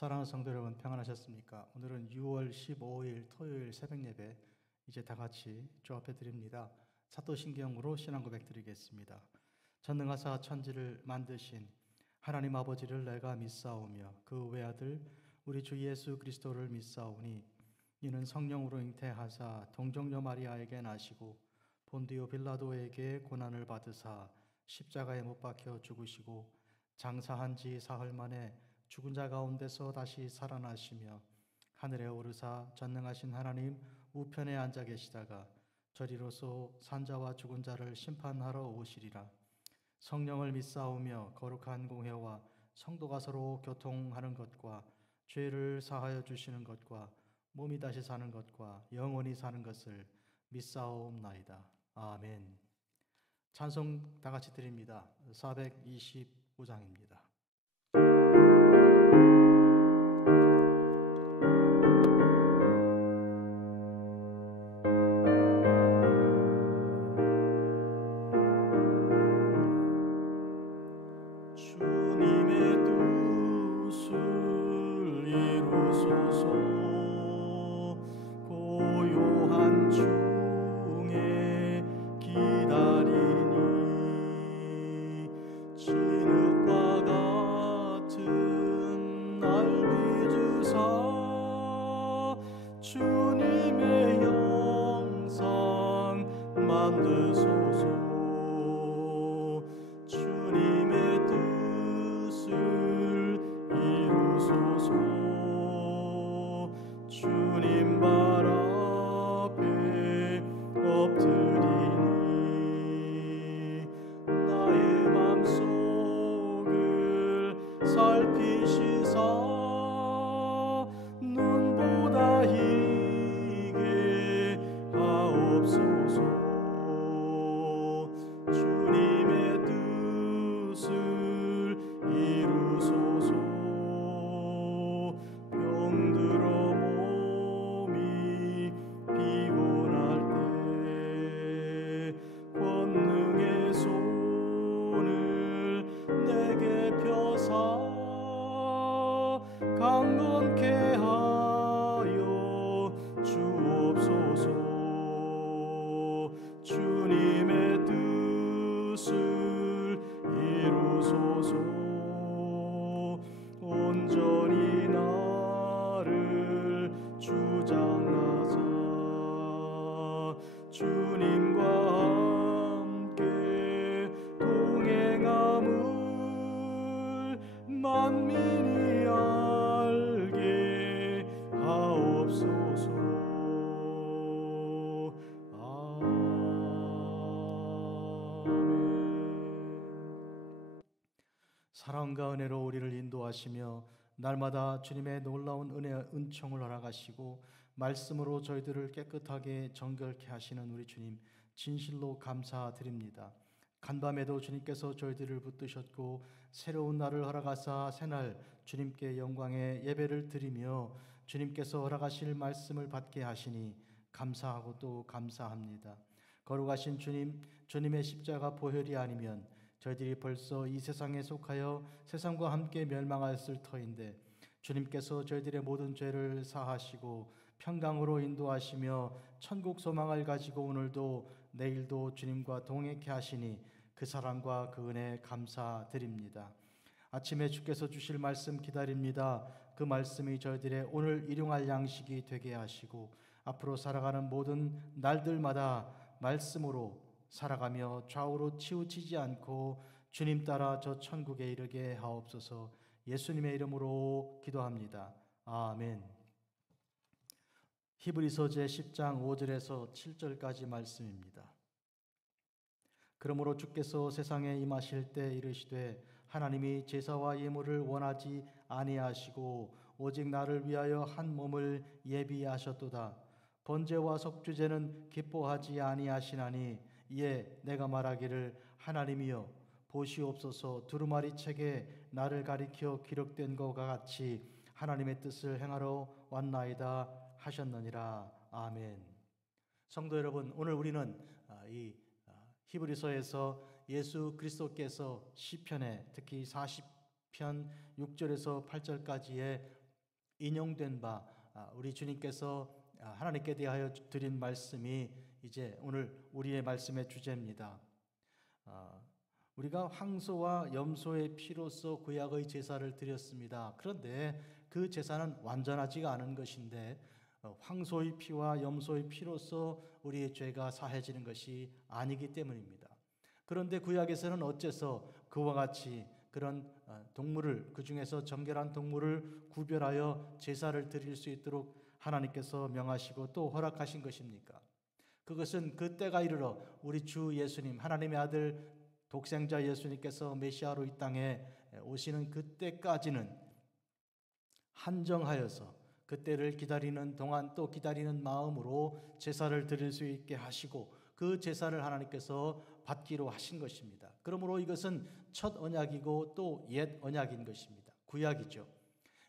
사랑하는 성도 여러분, 평안하셨습니까? 오늘은 6월 15일 토요일 새벽 예배 이제 다 같이 조합해 드립니다. 사도신경으로 신앙 고백 드리겠습니다. 전능하사 천지를 만드신 하나님 아버지를 내가 믿사오며 그 외아들 우리 주 예수 그리스도를 믿사오니 이는 성령으로 잉태하사 동정녀 마리아에게 나시고 본디오 빌라도에게 고난을 받으사 십자가에 못 박혀 죽으시고 장사한 지 사흘 만에 죽은 자 가운데서 다시 살아나시며 하늘에 오르사 전능하신 하나님 우편에 앉아 계시다가 저리로서 산자와 죽은 자를 심판하러 오시리라. 성령을 믿사오며 거룩한 공회와 성도가 서로 교통하는 것과 죄를 사하여 주시는 것과 몸이 다시 사는 것과 영원히 사는 것을 믿사옵나이다. 아멘. 찬송 다 같이 드립니다. 425장입니다. 강건케 하여 주옵소서. 주님의 뜻을 이루소서. 온전히 나를 주장하사 주님과 함께 동행함을 만민이 알게 하옵소서. 아멘. 사랑과 은혜로 우리를 인도하시며 날마다 주님의 놀라운 은총을 허락하시고 말씀으로 저희들을 깨끗하게 정결케 하시는 우리 주님 진실로 감사드립니다. 간밤에도 주님께서 저희들을 붙드셨고 새로운 날을 허락하사 새날 주님께 영광의 예배를 드리며 주님께서 허락하실 말씀을 받게 하시니 감사하고 또 감사합니다. 거룩하신 주님, 주님의 십자가 보혈이 아니면 저희들이 벌써 이 세상에 속하여 세상과 함께 멸망하였을 터인데 주님께서 저희들의 모든 죄를 사하시고 평강으로 인도하시며 천국 소망을 가지고 오늘도 내일도 주님과 동행케 하시니 그 사랑과 그 은혜 감사드립니다. 아침에 주께서 주실 말씀 기다립니다. 그 말씀이 저희들의 오늘 일용할 양식이 되게 하시고 앞으로 살아가는 모든 날들마다 말씀으로 살아가며 좌우로 치우치지 않고 주님 따라 저 천국에 이르게 하옵소서. 예수님의 이름으로 기도합니다. 아멘. 히브리서 제10장 5절에서 7절까지 말씀입니다. 그러므로 주께서 세상에 임하실 때 이르시되 하나님이 제사와 예물을 원하지 아니하시고 오직 나를 위하여 한 몸을 예비하셨도다. 번제와 속죄제는 기뻐하지 아니하시나니 이에 내가 말하기를 하나님이여 보시옵소서. 두루마리 책에 나를 가리켜 기록된 것과 같이 하나님의 뜻을 행하러 왔나이다 하셨느니라. 아멘. 성도 여러분, 오늘 우리는 이 히브리서에서 예수 그리스도께서 시편에 특히 40편 6절에서 8절까지의 인용된 바 우리 주님께서 하나님께 대하여 드린 말씀이 이제 오늘 우리의 말씀의 주제입니다. 우리가 황소와 염소의 피로써 구약의 제사를 드렸습니다. 그런데 그 제사는 완전하지가 않은 것인데 황소의 피와 염소의 피로써 우리의 죄가 사해지는 것이 아니기 때문입니다. 그런데 구약에서는 어째서 그와 같이 그런 동물을, 그 중에서 정결한 동물을 구별하여 제사를 드릴 수 있도록 하나님께서 명하시고 또 허락하신 것입니까? 그것은 그 때가 이르러 우리 주 예수님, 하나님의 아들 독생자 예수님께서 메시아로 이 땅에 오시는 그때까지는 한정하여서 그때를 기다리는 동안 또 기다리는 마음으로 제사를 드릴 수 있게 하시고 그 제사를 하나님께서 받기로 하신 것입니다. 그러므로 이것은 첫 언약이고 또 옛 언약인 것입니다. 구약이죠.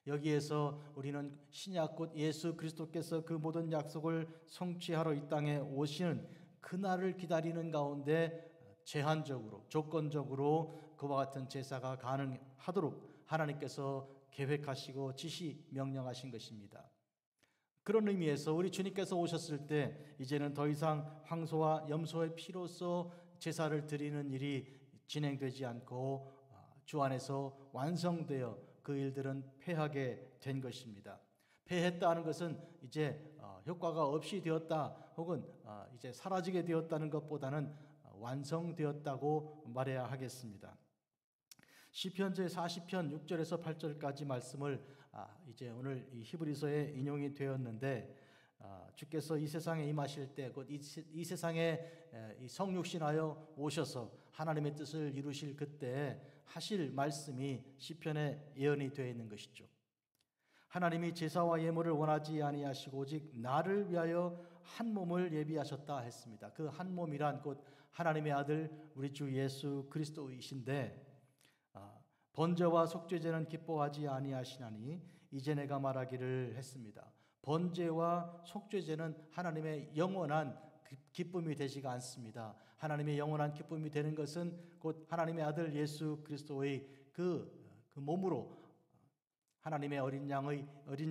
여기에서 우리는 신약 곧 예수 그리스도께서 그 모든 약속을 성취하러 이 땅에 오시는 그날을 기다리는 가운데 제한적으로 조건적으로 그와 같은 제사가 가능하도록 하나님께서 계획하시고 지시 명령하신 것입니다. 그런 의미에서 우리 주님께서 오셨을 때 이제는 더 이상 황소와 염소의 피로써 제사를 드리는 일이 진행되지 않고 주 안에서 완성되어 그 일들은 패하게 된 것입니다. 패했다는 것은 이제 효과가 없이 되었다 혹은 이제 사라지게 되었다는 것보다는 완성되었다고 말해야 하겠습니다. 시편 제40편 6절에서 8절까지 말씀을 이제 오늘 이 히브리서에 인용이 되었는데 주께서 이 세상에 임하실 때 곧 이 세상에 성육신하여 오셔서 하나님의 뜻을 이루실 그때 하실 말씀이 시편에 예언이 되어 있는 것이죠. 하나님이 제사와 예물을 원하지 아니하시고 오직 나를 위하여 한 몸을 예비하셨다 했습니다. 그 한 몸이란 곧 하나님의 아들 우리 주 예수 그리스도이신데 번제와 속죄제는 기뻐하지 아니하시나니 이제 내가 말하기를 했습니다. 번제와 속죄제는 하나님의 영원한 기쁨이 되지가 않습니다. 하나님의 영원한 기쁨이 되는 것은 곧 하나님의 아들 예수 그리스도의 그 몸으로 하나님의 어린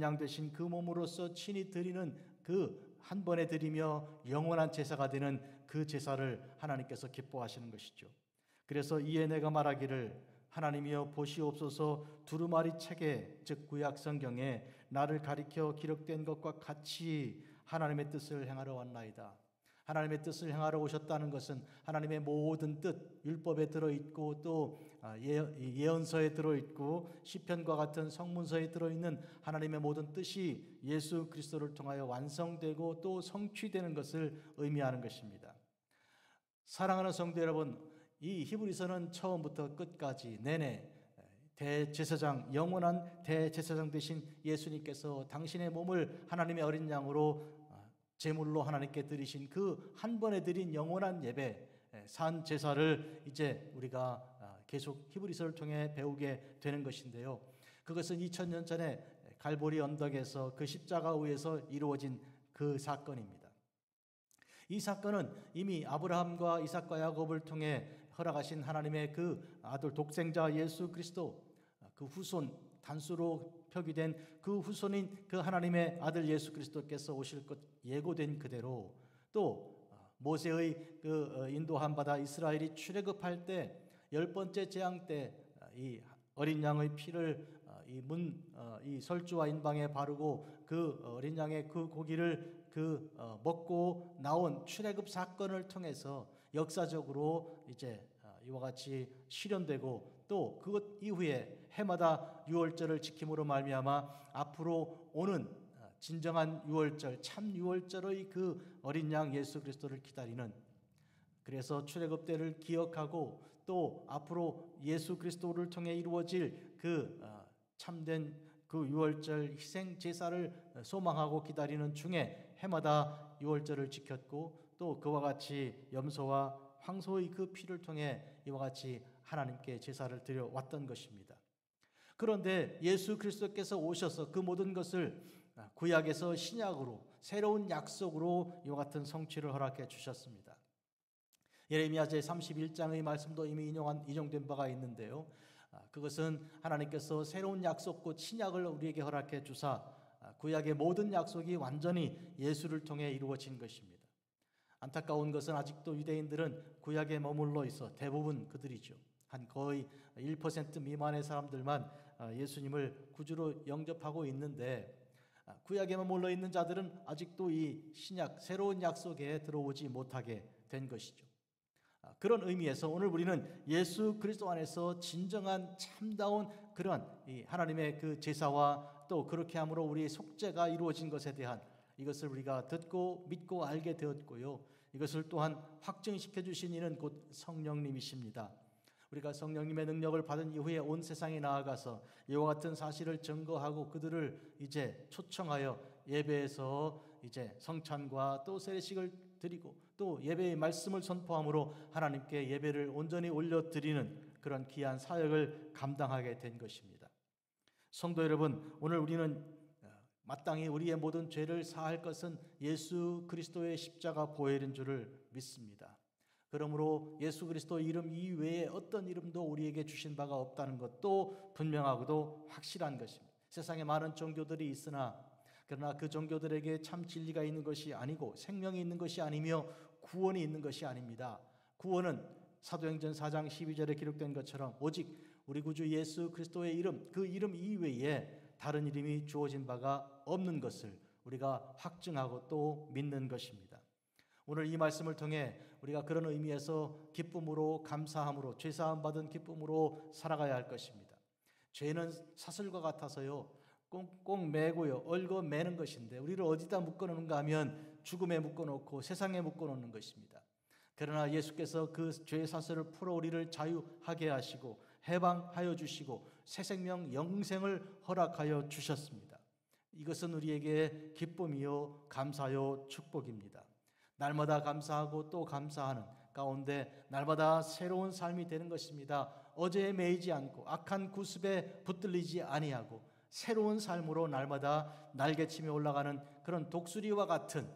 양 되신 그 몸으로서 친히 드리는 그 한 번에 드리며 영원한 제사가 되는 그 제사를 하나님께서 기뻐하시는 것이죠. 그래서 이에 내가 말하기를 하나님이여 보시옵소서 두루마리 책에 즉 구약 성경에 나를 가리켜 기록된 것과 같이 하나님의 뜻을 행하러 왔나이다. 하나님의 뜻을 행하러 오셨다는 것은 하나님의 모든 뜻, 율법에 들어있고 또 예언서에 들어있고 시편과 같은 성문서에 들어있는 하나님의 모든 뜻이 예수 그리스도를 통하여 완성되고 또 성취되는 것을 의미하는 것입니다. 사랑하는 성도 여러분, 이 히브리서는 처음부터 끝까지 내내 대제사장, 영원한 대제사장 되신 예수님께서 당신의 몸을 하나님의 어린 양으로 제물로 하나님께 드리신 그 한 번에 드린 영원한 예배, 산 제사를 이제 우리가 계속 히브리서를 통해 배우게 되는 것인데요. 그것은 2000년 전에 갈보리 언덕에서 그 십자가 위에서 이루어진 그 사건입니다. 이 사건은 이미 아브라함과 이삭과 야곱을 통해 허락하신 하나님의 그 아들 독생자 예수 그리스도 그 후손 단수로 표기된 그 후손인 그 하나님의 아들 예수 그리스도께서 오실 것 예고된 그대로 또 모세의 그 인도함 받아 이스라엘이 출애굽할 때 10번째 재앙 때 이 어린 양의 피를 이 설주와 인방에 바르고 그 어린 양의 그 고기를 먹고 나온 출애굽 사건을 통해서 역사적으로 이제 이와 같이 실현되고 또 그것 이후에 해마다 유월절을 지킴으로 말미암아 앞으로 오는 진정한 유월절, 참 유월절의 그 어린 양 예수 그리스도를 기다리는, 그래서 출애굽 때를 기억하고 또 앞으로 예수 그리스도를 통해 이루어질 그 참된 그 유월절 희생 제사를 소망하고 기다리는 중에 해마다 유월절을 지켰고 또 그와 같이 염소와 황소의 그 피를 통해 이와 같이 하나님께 제사를 드려 왔던 것입니다. 그런데 예수 그리스도께서 오셔서 그 모든 것을 구약에서 신약으로 새로운 약속으로 이와 같은 성취를 허락해 주셨습니다. 예레미야 제31장의 말씀도 이미 인용된 바가 있는데요. 그것은 하나님께서 새로운 약속 곧 신약을 우리에게 허락해 주사 구약의 모든 약속이 완전히 예수를 통해 이루어진 것입니다. 안타까운 것은 아직도 유대인들은 구약에 머물러 있어 대부분 그들이죠. 한 거의 1% 미만의 사람들만 예수님을 구주로 영접하고 있는데 구약에 머물러 있는 자들은 아직도 이 신약 새로운 약속에 들어오지 못하게 된 것이죠. 그런 의미에서 오늘 우리는 예수 그리스도 안에서 진정한 참다운 그런 하나님의 그 제사와 또 그렇게 함으로 우리의 속죄가 이루어진 것에 대한 이것을 우리가 듣고 믿고 알게 되었고요. 이것을 또한 확증시켜 주신 이는 곧 성령님이십니다. 우리가 성령님의 능력을 받은 이후에 온 세상에 나아가서 이와 같은 사실을 증거하고 그들을 이제 초청하여 예배에서 이제 성찬과 또 세례식을 드리고 또 예배의 말씀을 선포함으로 하나님께 예배를 온전히 올려드리는 그런 귀한 사역을 감당하게 된 것입니다. 성도 여러분, 오늘 우리는 마땅히 우리의 모든 죄를 사할 것은 예수 그리스도의 십자가 보혈인 줄을 믿습니다. 그러므로 예수 그리스도 이름 이외에 어떤 이름도 우리에게 주신 바가 없다는 것도 분명하고도 확실한 것입니다. 세상에 많은 종교들이 있으나 그러나 그 종교들에게 참 진리가 있는 것이 아니고 생명이 있는 것이 아니며 구원이 있는 것이 아닙니다. 구원은 사도행전 4장 12절에 기록된 것처럼 오직 우리 구주 예수 그리스도의 이름, 그 이름 이외에 다른 이름이 주어진 바가 없는 것을 우리가 확증하고 또 믿는 것입니다. 오늘 이 말씀을 통해 우리가 그런 의미에서 기쁨으로 감사함으로 죄사함 받은 기쁨으로 살아가야 할 것입니다. 죄는 사슬과 같아서요 꽁꽁 매고요 얽어 매는 것인데 우리를 어디다 묶어놓는가 하면 죽음에 묶어놓고 세상에 묶어놓는 것입니다. 그러나 예수께서 그 죄의 사슬을 풀어 우리를 자유하게 하시고 해방하여 주시고 새 생명 영생을 허락하여 주셨습니다. 이것은 우리에게 기쁨이요 감사요 축복입니다. 날마다 감사하고 또 감사하는 가운데 날마다 새로운 삶이 되는 것입니다. 어제에 매이지 않고 악한 구습에 붙들리지 아니하고 새로운 삶으로 날마다 날개치며 올라가는 그런 독수리와 같은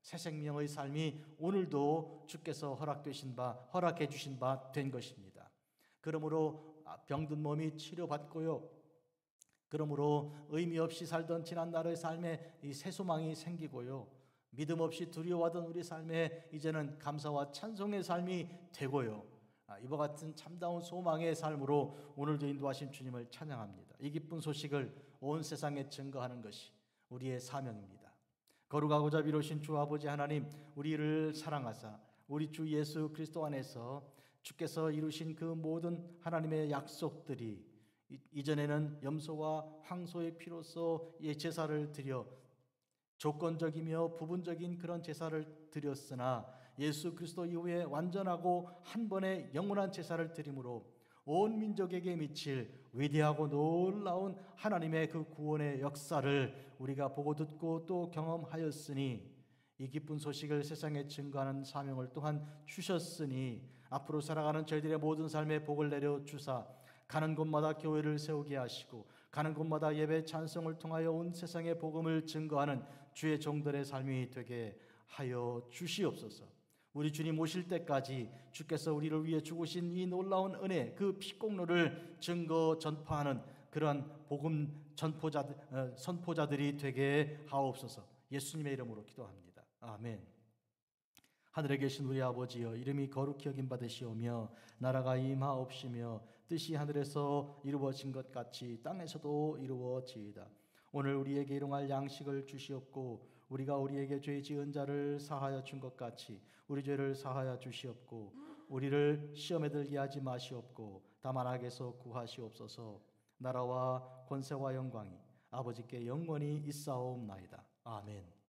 새 생명의 삶이 오늘도 주께서 허락해 주신 바 된 것입니다. 그러므로 병든 몸이 치료받고요. 그러므로 의미 없이 살던 지난날의 삶에 이 새 소망이 생기고요. 믿음 없이 두려워하던 우리 삶에 이제는 감사와 찬송의 삶이 되고요. 이와 같은 참다운 소망의 삶으로 오늘도 인도하신 주님을 찬양합니다. 이 기쁜 소식을 온 세상에 증거하는 것이 우리의 사명입니다. 거룩하고자 비로신 주 아버지 하나님, 우리를 사랑하사 우리 주 예수 그리스도 안에서 주께서 이루신 그 모든 하나님의 약속들이 이전에는 염소와 황소의 피로써 제사를 드려 조건적이며 부분적인 그런 제사를 드렸으나 예수 그리스도 이후에 완전하고 한 번의 영원한 제사를 드림으로 온 민족에게 미칠 위대하고 놀라운 하나님의 그 구원의 역사를 우리가 보고 듣고 또 경험하였으니 이 기쁜 소식을 세상에 증거하는 사명을 또한 주셨으니 앞으로 살아가는 저희들의 모든 삶에 복을 내려 주사 가는 곳마다 교회를 세우게 하시고 가는 곳마다 예배 찬송을 통하여 온 세상에 복음을 증거하는 주의 종들의 삶이 되게 하여 주시옵소서. 우리 주님 오실 때까지 주께서 우리를 위해 죽으신 이 놀라운 은혜, 그 피공로를 증거 전파하는 그러한 복음 선포자들이 되게 하옵소서. 예수님의 이름으로 기도합니다. 아멘. 하늘에 계신 우리 아버지여, 이름이 거룩히 여김 받으시오며 나라가 임하옵시며 뜻이 하늘에서 이루어진 것 같이 땅에서도 이루어지이다. 오늘 우리에게 일용할 양식을 주시옵고 우리가 우리에게 죄 지은 자를 사하여 준 것 같이 우리 죄를 사하여 주시옵고 우리를 시험에 들게 하지 마시옵고 다만 악에서 구하시옵소서. 나라와 권세와 영광이 아버지께 영원히 있사옵나이다. 아멘.